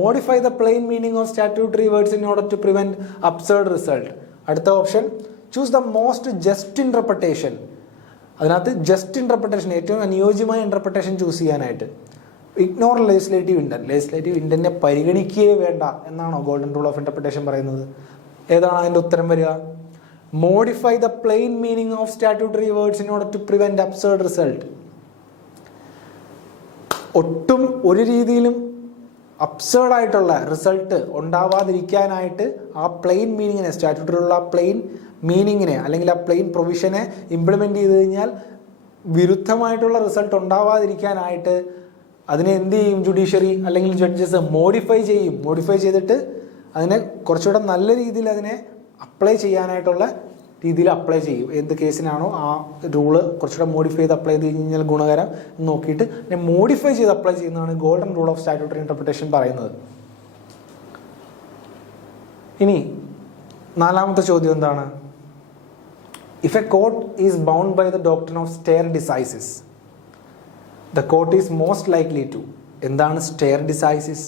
Modify the plain meaning of statutory words in order to prevent absurd result. അടുത്ത option choose the most just interpretation. അതിനകത്ത് ജസ്റ്റ് ഇന്റർപ്രിട്ടേഷൻ, ഏറ്റവും അനുയോജ്യമായ ഇന്റർപ്രിട്ടേഷൻ ചൂസ് ചെയ്യാനായിട്ട്. Ignore legislative intent. ലെജിസ്ലേറ്റീവ് ഇൻറ്റന്റിനെ പരിഗണിക്കുകയേ വേണ്ട എന്നാണോ ഗോൾഡൻ റൂൾ ഓഫ് ഇന്റർപ്രിട്ടേഷൻ പറയുന്നത്? ഏതാണ് അതിന്റെ ഉത്തരം വരിക? Modify the plain meaning of statutory words in order to prevent absurd result. ഒട്ടും ഒരു രീതിയിലും അബ്സേർഡ് ആയിട്ടുള്ള റിസൾട്ട് ഉണ്ടാവാതിരിക്കാനായിട്ട് ആ പ്ലെയിൻ മീനിങ്ങിനെ, സ്റ്റാറ്റ്യൂട്ടറിയുള്ള ആ പ്ലെയിൻ മീനിങ്ങിനെ അല്ലെങ്കിൽ ആ പ്ലെയിൻ പ്രൊവിഷനെ ഇംപ്ലിമെന്റ് ചെയ്ത് കഴിഞ്ഞാൽ വിരുദ്ധമായിട്ടുള്ള റിസൾട്ട് ഉണ്ടാവാതിരിക്കാനായിട്ട് അതിനെ എന്ത് ചെയ്യും? ജുഡീഷ്യറി അല്ലെങ്കിൽ ജഡ്ജസ് മോഡിഫൈ ചെയ്യും. മോഡിഫൈ ചെയ്തിട്ട് അതിനെ കുറച്ചുകൂടെ നല്ല രീതിയിൽ അതിനെ അപ്ലൈ ചെയ്യാനായിട്ടുള്ള രീതിയിൽ അപ്ലൈ ചെയ്യും. എന്ത് കേസിനാണോ ആ റൂള് കുറച്ചുകൂടെ മോഡിഫൈ ചെയ്ത് അപ്ലൈ ചെയ്ത് കഴിഞ്ഞാൽ ഗുണകരം നോക്കിയിട്ട് മോഡിഫൈ ചെയ്ത് അപ്ലൈ ചെയ്യുന്നതാണ് golden rule of statutory interpretation പറയുന്നത്. ഇനി നാലാമത്തെ ചോദ്യം എന്താണ്? If a court is bound by the doctrine of stare decisis, the court is most likely to. എന്താണ് സ്റ്റെയർ ഡിസൈസിസ്?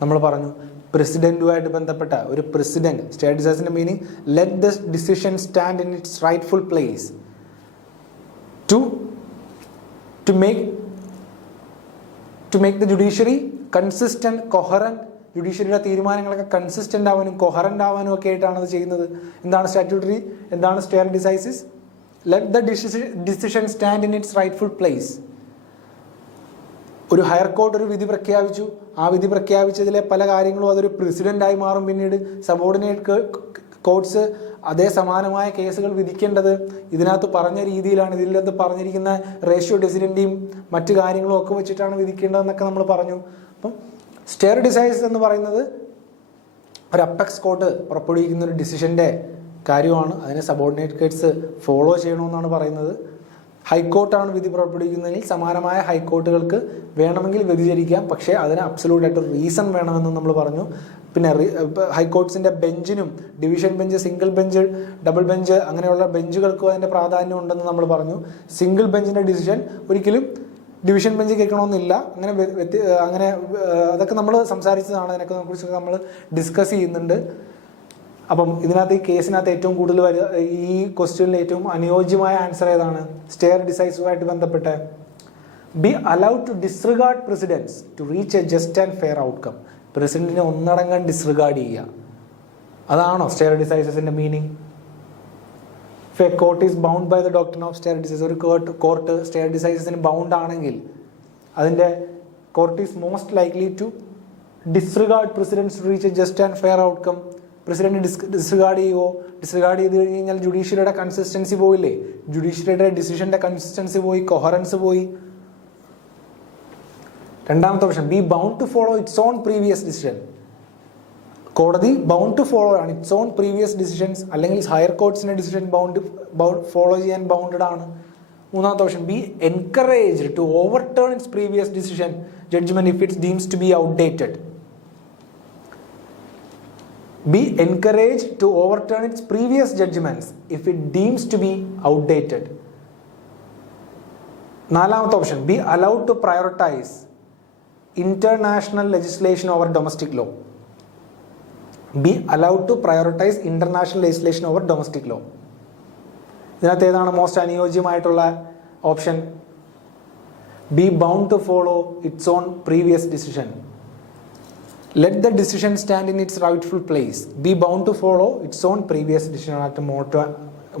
നമ്മൾ പറഞ്ഞു പ്രസിഡന്റുമായിട്ട് ബന്ധപ്പെട്ട ഒരു പ്രസിഡന്റ്. സ്റ്റെയർ ഡിസൈസിന്റെ meaning let the decision stand in its rightful place to make the judiciary consistent, coherent. ജുഡീഷ്യറിയുടെ തീരുമാനങ്ങളൊക്കെ കൺസിസ്റ്റന്റ് ആവാനും കൊഹറന്റ് ആവാനും ഒക്കെ ആയിട്ടാണ് അത് ചെയ്യുന്നത്. എന്താണ് സ്റ്റാറ്റ്യൂട്ടറി? എന്താണ് stare decisis? Let the decision stand in its rightful place. ഒരു ഹയർ കോർട്ട് ഒരു വിധി പ്രഖ്യാപിച്ചു. ആ വിധി പ്രഖ്യാപിച്ചതിലെ പല കാര്യങ്ങളും അതൊരു പ്രസിഡന്റായി മാറും. പിന്നീട് സബോർഡിനേറ്റ് കോർട്സ് അതേ സമാനമായ കേസുകൾ വിധിക്കേണ്ടത് ഇതിനകത്ത് പറഞ്ഞ രീതിയിലാണ്. ഇതിനകത്ത് പറഞ്ഞിരിക്കുന്ന റേഷ്യോ ഡെസിഡന്റിയും മറ്റു കാര്യങ്ങളും ഒക്കെ വെച്ചിട്ടാണ് വിധിക്കേണ്ടതെന്നൊക്കെ നമ്മൾ പറഞ്ഞു. അപ്പം സ്റ്റെയർ ഡിസൈസ് എന്ന് പറയുന്നത് ഒരു അപ്പെക്സ് കോർട്ട് പുറപ്പെടുവിക്കുന്ന ഒരു ഡിസിഷന്റെ കാര്യമാണ്. അതിനെ സബോർഡിനേറ്റ് കേസ് ഫോളോ ചെയ്യണമെന്നാണ് പറയുന്നത്. ഹൈക്കോർട്ടാണ് വിധി പുറപ്പെടുവിക്കുന്നതെങ്കിൽ സമാനമായ ഹൈക്കോർട്ടുകൾക്ക് വേണമെങ്കിൽ വ്യതിചരിക്കാം, പക്ഷേ അതിന് അബ്സല്യൂട്ടായിട്ട് റീസൺ വേണമെന്ന് നമ്മൾ പറഞ്ഞു. പിന്നെ ഹൈക്കോർട്ട്സിന്റെ ബെഞ്ചിനും division bench, single bench, double bench അങ്ങനെയുള്ള ബെഞ്ചുകൾക്കും അതിന്റെ പ്രാധാന്യം ഉണ്ടെന്ന് നമ്മൾ പറഞ്ഞു. സിംഗിൾ ബെഞ്ചിന്റെ ഡിസിഷൻ ഒരിക്കലും ഡിവിഷൻ ബെഞ്ച് കേൾക്കണമെന്നില്ല. അങ്ങനെ അതൊക്കെ നമ്മൾ സംസാരിച്ചതാണ്. അതിനൊക്കെ കുറിച്ചൊക്കെ നമ്മൾ ഡിസ്കസ് ചെയ്യുന്നുണ്ട്. അപ്പം ഇതിനകത്ത് ഈ കേസിനകത്ത് ഏറ്റവും കൂടുതൽ ഈ ക്വസ്റ്റ്യനിൽ ഏറ്റവും അനുയോജ്യമായ ആൻസർ ഏതാണ്? സ്റ്റെയർ ഡിസൈസുമായിട്ട് ബന്ധപ്പെട്ട് be allowed to disregard precedents to reach a just and fair outcome. പ്രസിഡന്റിനെ ഒന്നടങ്കം ഡിസ്റിഗാർഡ് ചെയ്യുക, അതാണോ സ്റ്റെയർ ഡിസൈസസിന്റെ meaning? If a court is bound by the doctrine of stare decisis, ഒരു കോർട്ട് സ്റ്റെയർ ഡിസൈസസിന് ബൗണ്ട് ആണെങ്കിൽ അതിന്റെ court is most likely to disregard precedents to reach a just and fair outcome. Precedent disregard ചെയ്ത് കഴിഞ്ഞാൽ ജുഡീഷ്യറിയുടെ കൺസിസ്റ്റൻസി പോയില്ലേ? ജുഡീഷ്യറിയുടെ ഡിസിഷന്റെ കൺസിസ്റ്റൻസി പോയി, കൊഹറൻസ് പോയി. രണ്ടാമത്തെ option B bound to follow its own previous decision. കോടതി ബൗണ്ട് ടു ഫോളോ ആണ് ഇറ്റ്സ് ഓൺ പ്രീവിയസ് ഡിസിഷൻസ്, അല്ലെങ്കിൽ ഹയർ കോർട്സിന്റെ ഡിസിഷൻ ഫോളോ ചെയ്യാൻ ബൗണ്ടഡ് ആണ്. മൂന്നാമത്തെ option B encouraged to overturn its previous decision judgment if its deems to be outdated. Be encouraged to overturn its previous judgments if it deems to be outdated. നാലാമത്തെ option be allowed to prioritize international legislation over domestic law. Be allowed to prioritize international legislation over domestic law. ഇതിനകത്ത് ഏതാണ് മോസ്റ്റ് അനുയോജ്യമായിട്ടുള്ള option? be bound to follow its own previous decision. Let the decision stand in its rightful place. Be bound to follow its own previous decision ആയിട്ട്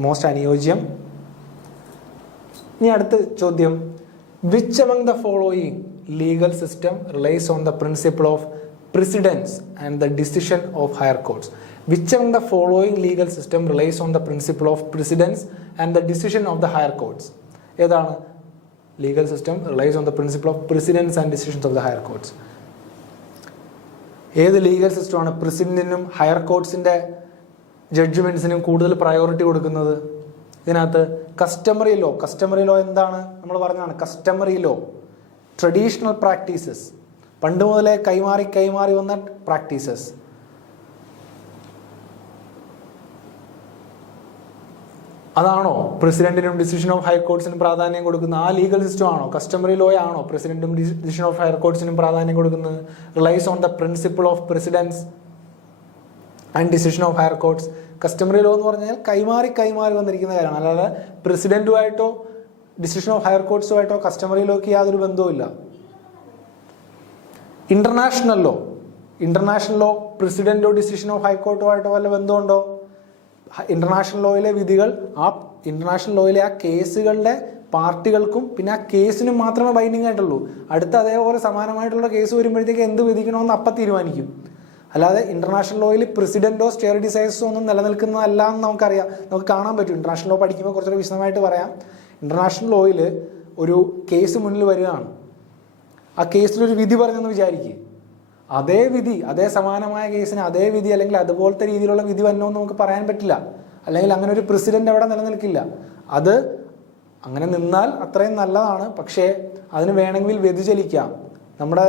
മോസ്റ്റ് അനുയോജ്യം. ഇനി അടുത്ത ചോദ്യം, which among the following legal system relies on the principle of precedence and the decision of higher courts? Which among the following legal system relies on the principle of precedence and the decision of the higher courts? ഏതാണ് legal system relies on the principle of precedence and decisions of the higher courts? ഏത് ലീഗൽ സിസ്റ്റമാണ് പ്രസിഡന്റിനും ഹയർ കോർട്സിന്റെ ജഡ്ജ്മെന്റ്സിനും കൂടുതൽ പ്രയോറിറ്റി കൊടുക്കുന്നത്? ഇതിനകത്ത് കസ്റ്റമറി ലോ എന്താണ് നമ്മൾ പറഞ്ഞതാണ്. കസ്റ്റമറി ലോ ട്രഡീഷണൽ പ്രാക്ടീസസ്, പണ്ട് മുതലേ കൈമാറി വന്ന പ്രാക്ടീസസ്. അതാണോ പ്രസിഡന്റിനും ഡിസിഷൻ ഓഫ് ഹൈക്കോർട്സിനും പ്രാധാന്യം കൊടുക്കുന്ന ആ ലീഗൽ സിസ്റ്റം ആണോ? കസ്റ്റമറി ലോ ആണോ പ്രസിഡന്റും ഡിസിഷൻ ഓഫ് ഹൈക്കോർട്സിനും പ്രാധാന്യം കൊടുക്കുന്നത്? Relies on the principle of precedents and decision of higher courts. Customary law എന്ന് പറഞ്ഞാൽ കൈമാറി വന്നിരിക്കുന്ന കാര്യമാണ്, അല്ലാതെ പ്രസിഡന്റുമായിട്ടോ ഡിസിഷൻ ഓഫ് ഹയർ കോർട്സുമായിട്ടോ കസ്റ്റമറി ലോക്ക് യാതൊരു ബന്ധവുമില്ല. ഇന്റർനാഷണൽ ലോ പ്രസിഡന്റോ ഡിസിഷൻ ഓഫ് ഹൈക്കോർട്ടോ ആയിട്ടോ വല്ല ബന്ധമുണ്ടോ? ഇന്റർനാഷണൽ ലോയിലെ വിധികൾ ഇന്റർനാഷണൽ ലോയിലെ ആ കേസുകളുടെ പാർട്ടികൾക്കും പിന്നെ ആ കേസിനും മാത്രമേ ബൈൻഡിങ് ആയിട്ടുള്ളൂ. അടുത്ത അതേപോലെ സമാനമായിട്ടുള്ള കേസ് വരുമ്പോഴത്തേക്ക് എന്ത് വിധിക്കണമെന്ന് അപ്പം തീരുമാനിക്കും. അല്ലാതെ ഇന്റർനാഷണൽ ലോയിൽ പ്രസിഡന്റോ സ്റ്റെയർ ഡിസൈസോ ഒന്നും നിലനിൽക്കുന്നതല്ല എന്ന് നമുക്കറിയാം, നമുക്ക് കാണാൻ പറ്റും. ഇന്റർനാഷണൽ ലോ പഠിക്കുമ്പോൾ കുറച്ചുകൂടെ വിശദമായിട്ട് പറയാം. ഇന്റർനാഷണൽ ലോയിൽ ഒരു കേസ് മുന്നിൽ വരികയാണ്, ആ കേസിലൊരു വിധി പറഞ്ഞെന്ന് വിചാരിക്കുക, അതേ വിധി, അതേ സമാനമായ കേസിന് അതേ വിധി അല്ലെങ്കിൽ അതുപോലത്തെ രീതിയിലുള്ള വിധി വന്നോന്ന് നമുക്ക് പറയാൻ പറ്റില്ല. അല്ലെങ്കിൽ അങ്ങനെ ഒരു പ്രസിഡന്റ് അവിടെ നിലനിൽക്കില്ല. അത് അങ്ങനെ നിന്നാൽ അത്രയും നല്ലതാണ്. പക്ഷേ അതിന് വേണമെങ്കിൽ വ്യതിചലിക്കാം. നമ്മുടെ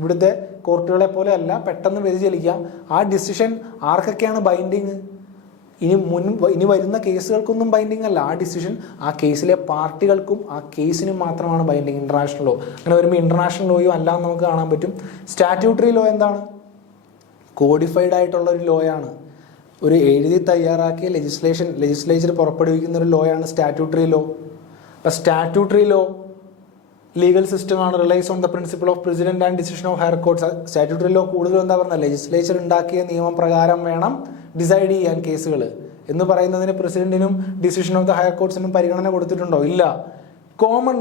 ഇവിടുത്തെ കോർട്ടുകളെ പോലെ അല്ല, പെട്ടെന്ന് വ്യതിചലിക്കാം. ആ ഡിസിഷൻ ആർക്കൊക്കെയാണ് ബൈൻഡിങ്? ഇനി വരുന്ന കേസുകൾക്കൊന്നും ബൈൻഡിങ് അല്ല. ആ ഡിസിഷൻ ആ കേസിലെ പാർട്ടികൾക്കും ആ കേസിനും മാത്രമാണ് ബൈൻഡിങ്. ഇന്റർനാഷണൽ ലോ അങ്ങനെ വരുമ്പോൾ ഇന്റർനാഷണൽ ലോയും അല്ല എന്ന് നമുക്ക് കാണാൻ പറ്റും. സ്റ്റാറ്റ്യൂട്ടറി ലോ എന്താണ്? കോഡിഫൈഡ് ആയിട്ടുള്ള ഒരു ലോയാണ്. ഒരു എഴുതി തയ്യാറാക്കിയ ലെജിസ്ലേച്ചർ പുറപ്പെടുവിക്കുന്ന ഒരു ലോയാണ് സ്റ്റാറ്റ്യൂട്ടറി ലോ. അപ്പം സ്റ്റാറ്റ്യൂട്ടറി ലോ ലീഗൽ സിസ്റ്റമാണ്. Relies on the principle of precedent and decision of higher courts. Statutory law കൂടുതൽ എന്താ പറഞ്ഞാൽ ലെജിസ്ലേച്ചർ ഉണ്ടാക്കിയ നിയമപ്രകാരം വേണം ഡിസൈഡ് ചെയ്യാൻ കേസുകൾ എന്ന് പറയുന്നതിന് പ്രസിഡന്റിനും ഡിസിഷൻ ഓഫ് ദ ഹയർ കോർട്സിനും പരിഗണന കൊടുത്തിട്ടുണ്ടോ? ഇല്ല. കോമൺ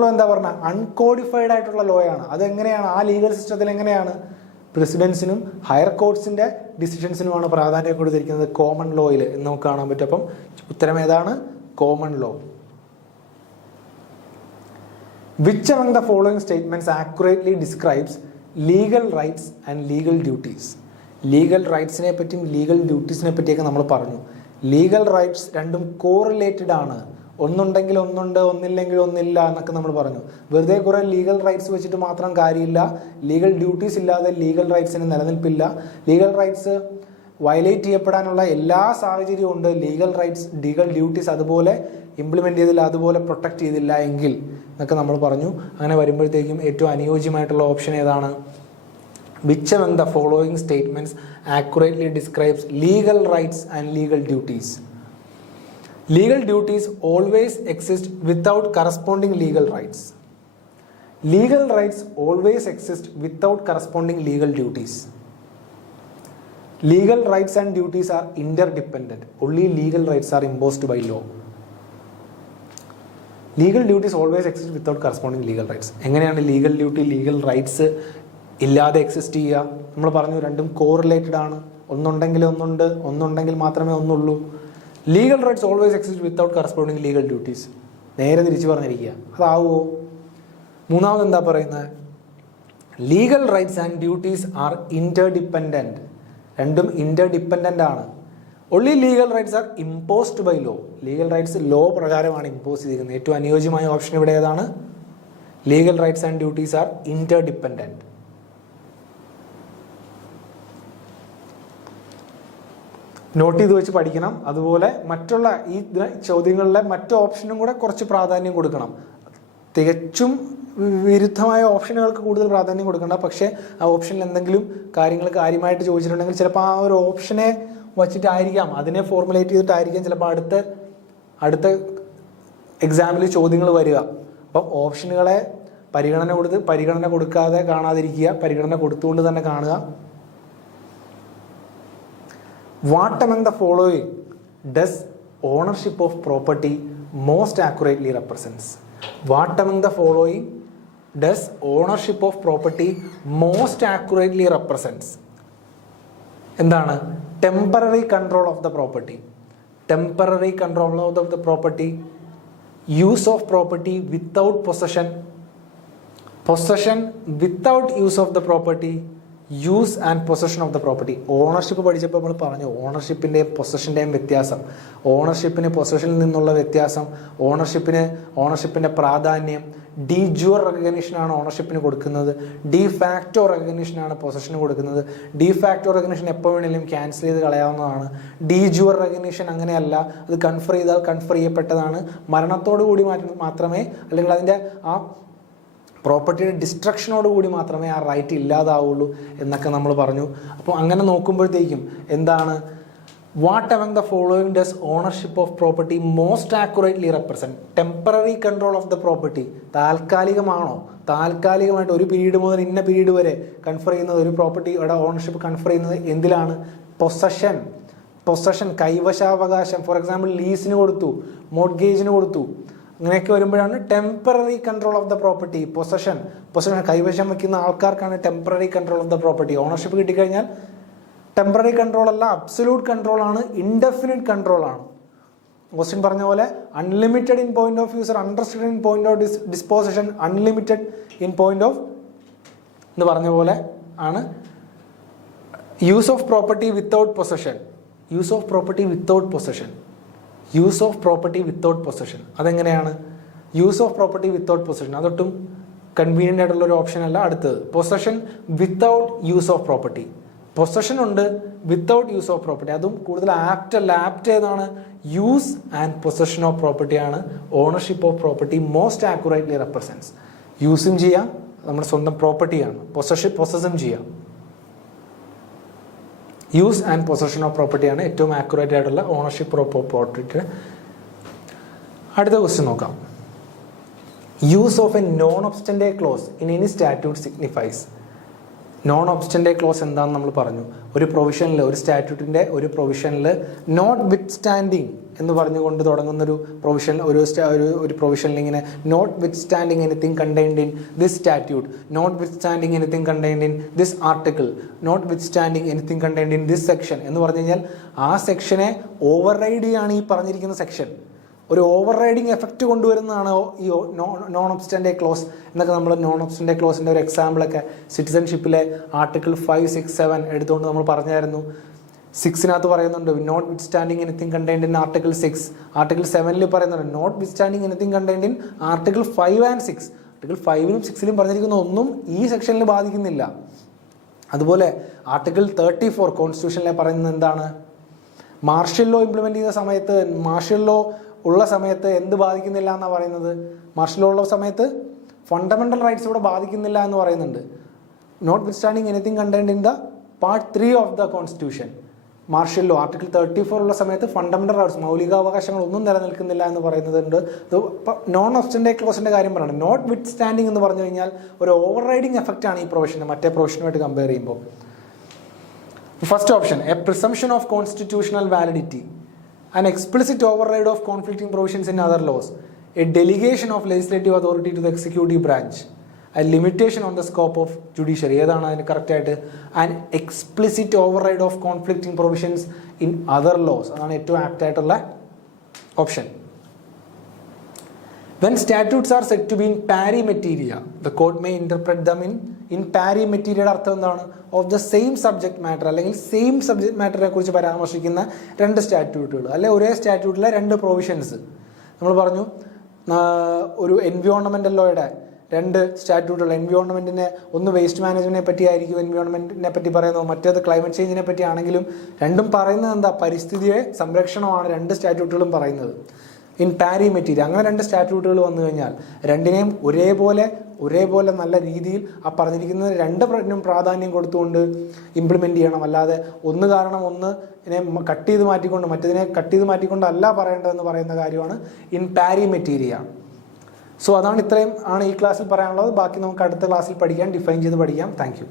ലോ എന്താ പറഞ്ഞ അൺകോഡിഫൈഡ് ആയിട്ടുള്ള ലോ ആണ്. അതെങ്ങനെയാണ്? ആ ലീഗൽ സിസ്റ്റത്തിൽ എങ്ങനെയാണ്? പ്രസിഡൻസിനും ഹയർ കോർട്സിന്റെ ഡിസിഷൻസിനുമാണ് പ്രാധാന്യം കൊടുത്തിരിക്കുന്നത് കോമൺ ലോയിൽ എന്ന് നമുക്ക് കാണാൻ പറ്റും. അപ്പം ഉത്തരം ഏതാണ്? Common law. Which among the following statements accurately describes legal rights and legal duties? Legal റൈറ്റ്സിനെ പറ്റിയും ലീഗൽ ഡ്യൂട്ടീസിനെ പറ്റിയൊക്കെ നമ്മൾ പറഞ്ഞു. ലീഗൽ റൈറ്റ്സ് രണ്ടും കോറിലേറ്റഡ് ആണ്. ഒന്നുണ്ടെങ്കിൽ ഒന്നുണ്ട്, ഒന്നില്ലെങ്കിൽ ഒന്നില്ല എന്നൊക്കെ നമ്മൾ പറഞ്ഞു. വെറുതെ കുറെ ലീഗൽ റൈറ്റ്സ് വെച്ചിട്ട് മാത്രം കാര്യമില്ല. ലീഗൽ ഡ്യൂട്ടീസ് ഇല്ലാതെ ലീഗൽ റൈറ്റ്സിന് നിലനിൽപ്പില്ല. ലീഗൽ റൈറ്റ്സ് വയലേറ്റ് ചെയ്യപ്പെടാനുള്ള എല്ലാ സാഹചര്യവും ഉണ്ട്. ലീഗൽ ഡ്യൂട്ടീസ് അതുപോലെ ഇംപ്ലിമെന്റ് ചെയ്തില്ല, അതുപോലെ പ്രൊട്ടക്ട് ചെയ്തില്ല എങ്കിൽ എന്നൊക്കെ നമ്മൾ പറഞ്ഞു. അങ്ങനെ വരുമ്പോഴത്തേക്കും ഏറ്റവും അനുയോജ്യമായിട്ടുള്ള ഓപ്ഷൻ ഏതാണ്? Which among the following statements accurately describes legal rights and legal duties? Legal duties always exist without corresponding legal rights. Legal rights always exist without corresponding legal duties. Legal rights and duties are interdependent. Only legal rights are imposed by law. Legal duties always exist without corresponding legal rights. എങ്ങനെയാണ് ലീഗൽ ഡ്യൂട്ടി ലീഗൽ റൈറ്റ്സ് ഇല്ലാതെ എക്സിസ്റ്റ് ചെയ്യുക? നമ്മൾ പറഞ്ഞു രണ്ടും കോറിലേറ്റഡ് ആണ്. ഒന്നുണ്ടെങ്കിൽ ഒന്നുണ്ട്, ഒന്നുണ്ടെങ്കിൽ മാത്രമേ ഒന്നുള്ളൂ. Legal rights always exist without corresponding legal duties. നേരെ തിരിച്ച് പറഞ്ഞിരിക്കുക. അതാവുമോ? മൂന്നാമത് എന്താ പറയുന്നത്? Legal rights and duties are interdependent. രണ്ടും ഇന്റർഡിപ്പെൻഡന്റ് ആണ്. Only legal rights are imposed by law. Legal rights law പ്രകാരമാണ് ഇമ്പോസ് ചെയ്തിരിക്കുന്നത്. ഏറ്റവും അനുയോജ്യമായ ഓപ്ഷൻ ഇവിടെ ഏതാണ്? Legal rights and duties are interdependent. Note ചെയ്ത് വെച്ച് പഠിക്കണം. അതുപോലെ മറ്റുള്ള ഈ ചോദ്യങ്ങളിലെ മറ്റു ഓപ്ഷനും കൂടെ കുറച്ച് പ്രാധാന്യം കൊടുക്കണം. തികച്ചും വിരുദ്ധമായ ഓപ്ഷനുകൾക്ക് കൂടുതൽ പ്രാധാന്യം കൊടുക്കണ്ട. പക്ഷേ ആ ഓപ്ഷനിൽ എന്തെങ്കിലും കാര്യങ്ങൾ കാര്യമായിട്ട് ചോദിച്ചിട്ടുണ്ടെങ്കിൽ ചിലപ്പോൾ ആ ഒരു ഓപ്ഷനെ വച്ചിട്ടായിരിക്കാം, അതിനെ ഫോർമുലേറ്റ് ചെയ്തിട്ടായിരിക്കാം ചിലപ്പോൾ അടുത്ത എക്സാമിൽ ചോദ്യങ്ങൾ വരിക. അപ്പം ഓപ്ഷനുകളെ പരിഗണന കൊടുക്കാതെ കാണാതിരിക്കുക, പരിഗണന കൊടുത്തുകൊണ്ട് തന്നെ കാണുക. What among the following does ownership of property most accurately represents? What among the following does ownership of property most accurately represents? എന്താണ്? Temporary control of the property. Temporary control of the property, use of property without possession, possession without use of the property, use and possession of the property. Ownership പഠിച്ചപ്പോൾ നമ്മൾ പറഞ്ഞു ഓണർഷിപ്പിൻ്റെയും പൊസഷൻ്റെയും വ്യത്യാസം, ഓണർഷിപ്പിന് പൊസഷനിൽ നിന്നുള്ള വ്യത്യാസം, ഓണർഷിപ്പിൻ്റെ പ്രാധാന്യം. ഡി ജുവർ റെക്കഗ്നീഷനാണ് ഓണർഷിപ്പിന് കൊടുക്കുന്നത്, ഡി ഫാക്ടോ റെക്കഗ്നീഷനാണ് പൊസഷന് കൊടുക്കുന്നത്. ഡി ഫാക്ടോ റെക്കഗ്നീഷൻ എപ്പോൾ വേണമെങ്കിലും ക്യാൻസൽ ചെയ്ത് കളയാവുന്നതാണ്. ഡി ജുവർ റെക്കഗ്നീഷൻ അങ്ങനെയല്ല, അത് കൺഫർ ചെയ്താൽ കൺഫർ ചെയ്യപ്പെട്ടതാണ്. മരണത്തോടു കൂടി മാത്രമേ, അല്ലെങ്കിൽ അതിൻ്റെ ആ പ്രോപ്പർട്ടിയുടെ ഡിസ്ട്രക്ഷനോട് കൂടി മാത്രമേ ആ റൈറ്റ് ഇല്ലാതാവുള്ളൂ എന്നൊക്കെ നമ്മൾ പറഞ്ഞു. അപ്പോൾ അങ്ങനെ നോക്കുമ്പോഴത്തേക്കും എന്താണ്, what among the following does ownership of property most accurately represent? Temporary control of the property. താൽക്കാലികമാണോ? താൽക്കാലികമായിട്ട് ഒരു പീരീഡ് മുതൽ ഇന്ന പീരീഡ് വരെ കൺഫർ ചെയ്യുന്നത്, ഒരു പ്രോപ്പർട്ടിയുടെ ഓണർഷിപ്പ് കൺഫർ ചെയ്യുന്നത് എന്തിലാണ്? പൊസഷൻ, കൈവശാവകാശം. ഫോർ എക്സാമ്പിൾ ലീസിന് കൊടുത്തു, മോർഗേജിന് കൊടുത്തു, അങ്ങനെയൊക്കെ വരുമ്പോഴാണ് temporary control of the property. Possession കൈവശം വയ്ക്കുന്ന ആൾക്കാർക്കാണ് temporary control of the property. Ownership കിട്ടിക്കഴിഞ്ഞാൽ ടെമ്പററി കൺട്രോൾ അല്ല, അബ്സല്യൂട്ട് കൺട്രോൾ ആണ്, ഇൻഡെഫിനിറ്റ് കൺട്രോൾ ആണ്. ക്വസ്റ്റ്യൻ പറഞ്ഞ പോലെ unlimited in point of user, unrestricted in point of disposition, unlimited in point of എന്ന് പറഞ്ഞ പോലെ ആണ് use of property without possession. Use of property without possession, use of property without possession. അതെങ്ങനെയാണ് use of property without possession? അതൊട്ടും കൺവീനിയൻ്റ് ആയിട്ടുള്ള ഒരു ഓപ്ഷൻ അല്ല. അടുത്തത് possession without use of property. Possession ഉണ്ട്, വിത്തൗട്ട് യൂസ് ഓഫ് പ്രോപ്പർട്ടി. അതും കൂടുതൽ ആപ്റ്റ് അല്ല. ആപ്റ്റ് ഏതാണ്? യൂസ് ആൻഡ് പൊസഷൻ ഓഫ് പ്രോപ്പർട്ടിയാണ് ownership of property most accurately represents. യൂസും ചെയ്യാം, നമ്മുടെ സ്വന്തം പ്രോപ്പർട്ടിയാണ്. പൊസസും ചെയ്യാം. യൂസ് ആൻഡ് പൊസഷൻ ഓഫ് പ്രോപ്പർട്ടിയാണ് ഏറ്റവും ആക്യുറേറ്റ് ആയിട്ടുള്ള ഓണർഷിപ്പ് ഓഫ് പ്രോപ്പർട്ടി. അടുത്ത ക്വസ്റ്റ്യൻ നോക്കാം. Use of a non obstante clause in any statute signifies. Non obstante clause എന്താണെന്ന് നമ്മൾ പറഞ്ഞു. ഒരു പ്രൊവിഷനിൽ, ഒരു സ്റ്റാറ്റ്യൂട്ടിൻ്റെ ഒരു പ്രൊവിഷനിൽ നോട്ട് വിത്ത് സ്റ്റാൻഡിങ് എന്ന് പറഞ്ഞുകൊണ്ട് തുടങ്ങുന്നൊരു പ്രൊവിഷൻ, ഒരു പ്രൊവിഷനിൽ ഇങ്ങനെ notwithstanding anything contained in this statute, notwithstanding anything contained in this article, notwithstanding anything contained in this section എന്ന് പറഞ്ഞു കഴിഞ്ഞാൽ ആ സെക്ഷനെ ഓവർ റൈഡ് ചെയ്യാണ് ഈ പറഞ്ഞിരിക്കുന്ന സെക്ഷൻ. ഒരു ഓവർ റൈഡിങ് എഫക്റ്റ് കൊണ്ടുവരുന്നതാണ് ഈ നോൺ ഒബ്സ്റ്റൻഡേ ക്ലോസ് എന്നൊക്കെ. നമ്മൾ നോൺ ഒബ്സ്റ്റൻഡേ ക്ലോസിൻ്റെ ഒരു എക്സാമ്പിളൊക്കെ സിറ്റിസൺഷിപ്പിലെ ആർട്ടിക്കിൾ 5, 6, 7 എടുത്തുകൊണ്ട് നമ്മൾ പറഞ്ഞായിരുന്നു. 6 പറയുന്നുണ്ട് notwithstanding anything contained in article 6. Article 7 പറയുന്നുണ്ട് notwithstanding anything contained in article 5 and 6. Article 5 ലും 6 ലും പറഞ്ഞിരിക്കുന്ന ഒന്നും ഈ സെക്ഷനിൽ ബാധിക്കുന്നില്ല. അതുപോലെ ആർട്ടിക്കിൾ 34 കോൺസ്റ്റിറ്റ്യൂഷനിലെ പറയുന്നത് എന്താണ്? മാർഷ്യൽ ലോ ഇംപ്ലിമെന്റ് ചെയ്ത സമയത്ത്, മാർഷ്യൽ ലോ ഉള്ള സമയത്ത് എന്ത് ബാധിക്കുന്നില്ല എന്നാണ് പറയുന്നത്? മാർഷ്യൽ ലോ ഉള്ള സമയത്ത് ഫണ്ടമെന്റൽ റൈറ്റ്സ് ഇവിടെ ബാധിക്കുന്നില്ല എന്ന് പറയുന്നുണ്ട്. Notwithstanding anything contained in the part 3 of the constitution. Martial law article 34 ഉള്ള സമയത്ത് ഫണ്ടമെന്റൽ റൈറ്റ്സ്, മൗലികാവകാശങ്ങൾ ഒന്നും നിലനിൽക്കുന്നില്ല എന്ന് പറയുന്നുണ്ട്. നോൺ ഒബ്സ്റ്റൻഡേ ക്ലോസിന്റെ കാര്യം പറയണം. നോട്ട് വിത്ത് സ്റ്റാൻഡിങ് എന്ന് പറഞ്ഞു കഴിഞ്ഞാൽ ഒരു ഓവർ റൈഡിങ് എഫക്റ്റ് ആണ് ഈ പ്രൊവിഷന് മറ്റേ പ്രൊവിഷനുമായിട്ട് കമ്പയർ ചെയ്യുമ്പോൾ. First option, a presumption of constitutional validity, an explicit override of conflicting provisions in other laws, a delegation of legislative authority to the executive branch, a limitation on the scope of judiciary. ഏതാണ് അതിന് കറക്റ്റ് ആയിട്ട്? an explicit override of conflicting provisions in other laws. അതാണ് ഏറ്റവും ആപ്റ്റ് ആയിട്ടുള്ള option. When statutes are said to be in pari materia, the court may interpret them in pari materia. അർത്ഥം എന്താണ്? Of the same subject matter, അല്ലെങ്കിൽ സെയിം സബ്ജക്ട് മാറ്ററിനെ കുറിച്ച് പരാമർശിക്കുന്ന രണ്ട് സ്റ്റാറ്റ്യൂട്ടുകൾ, അല്ലെ ഒരേ സ്റ്റാറ്റ്യൂട്ടിലെ രണ്ട് പ്രൊവിഷൻസ്. നമ്മൾ പറഞ്ഞു ഒരു എൻവയോൺമെന്റൽ ലോയുടെ രണ്ട് സ്റ്റാറ്റ്യൂട്ടുകൾ. എൻവയോൺമെന്റിനെ ഒന്ന് വേസ്റ്റ് മാനേജ്മെന്റിനെ പറ്റി ആയിരിക്കും എൻവയോൺമെന്റിനെ പറ്റി പറയുന്നത്, മറ്റേത് ക്ലൈമറ്റ് ചേഞ്ചിനെ പറ്റി ആണെങ്കിലും രണ്ടും പറയുന്നത് എന്താ? പരിസ്ഥിതിയെ സംരക്ഷണമാണ് രണ്ട് സ്റ്റാറ്റ്യൂട്ടുകളും പറയുന്നത്. ഇൻ പാരി മെറ്റീരിയൽ അങ്ങനെ രണ്ട് സ്റ്റാറ്റ്യൂട്ടുകൾ വന്നു കഴിഞ്ഞാൽ രണ്ടിനെയും ഒരേപോലെ നല്ല രീതിയിൽ ആ പറഞ്ഞിരിക്കുന്നത് രണ്ടിനും പ്രാധാന്യം കൊടുത്തുകൊണ്ട് ഇംപ്ലിമെന്റ് ചെയ്യണം. അല്ലാതെ ഒന്ന് കാരണം ഒന്നിനെ കട്ട് ചെയ്ത് മാറ്റിക്കൊണ്ട് മറ്റതിനെ കട്ട് ചെയ്ത് മാറ്റിക്കൊണ്ടല്ല പറയേണ്ടതെന്ന് പറയുന്ന കാര്യമാണ് ഇൻ പാരി മെറ്റീരിയ. സോ അതാണ്, ഇത്രയും ആണ് ഈ ക്ലാസ്സിൽ പറയാനുള്ളത്. ബാക്കി നമുക്ക് അടുത്ത ക്ലാസ്സിൽ പഠിക്കാം, ഡിഫൈൻ ചെയ്ത് പഠിക്കാം. Thank you.